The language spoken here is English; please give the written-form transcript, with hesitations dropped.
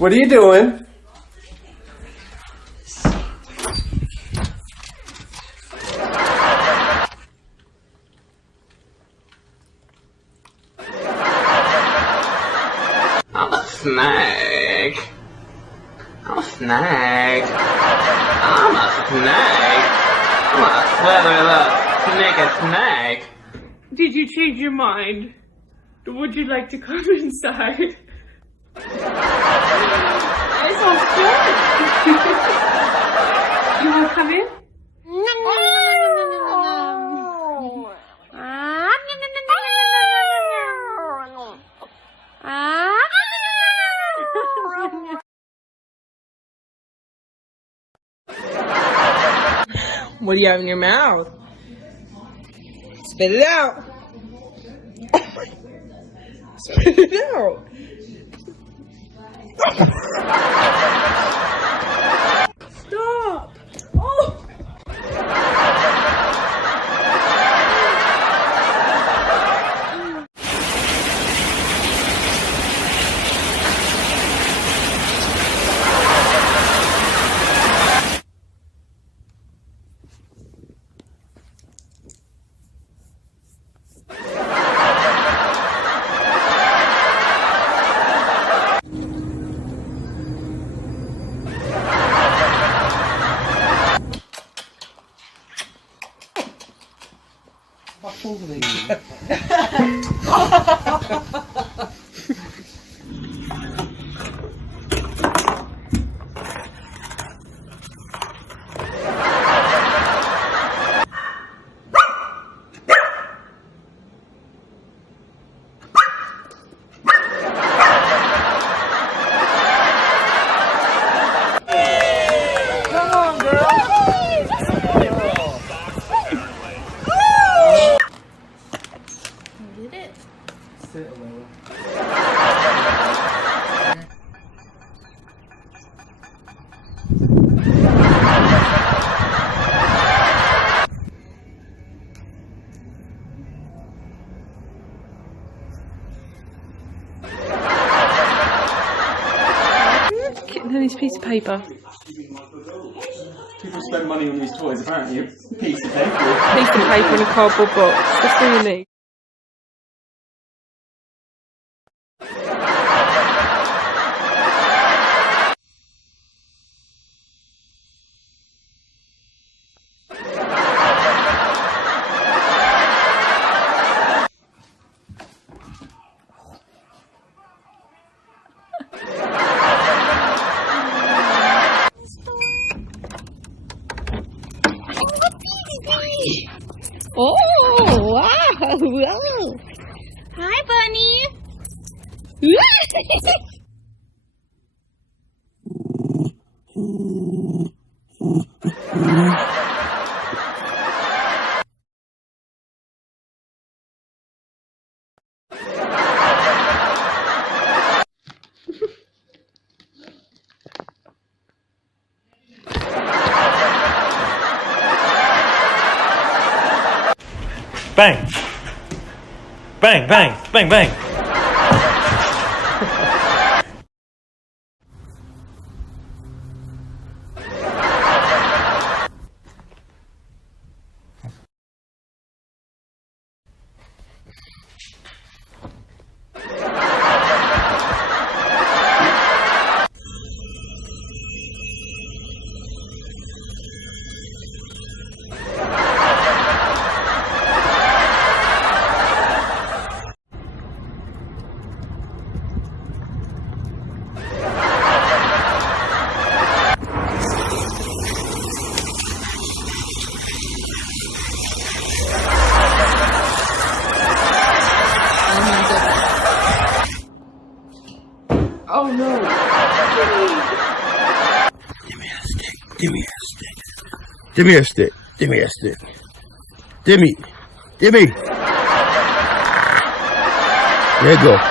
What are you doing? I'm a snake. I'm a snake. I'm a snake. I'm a slither the naked snake. Did you change your mind? Would you like to come inside? It sounds good. You want to come in? What do you have in your mouth? Spit it out. Spit it out. Stop. Oh. This piece of paper. People spend money on these toys, apparently a piece of paper. Piece of paper in a cardboard box. That's all you need. Oh, wow. Wow. Hi, Bunny. Bang! Bang, bang, bang, bang! Oh no. Give me a stick. Give me a stick. Give me a stick. Give me a stick. Give me. Give me. There you go.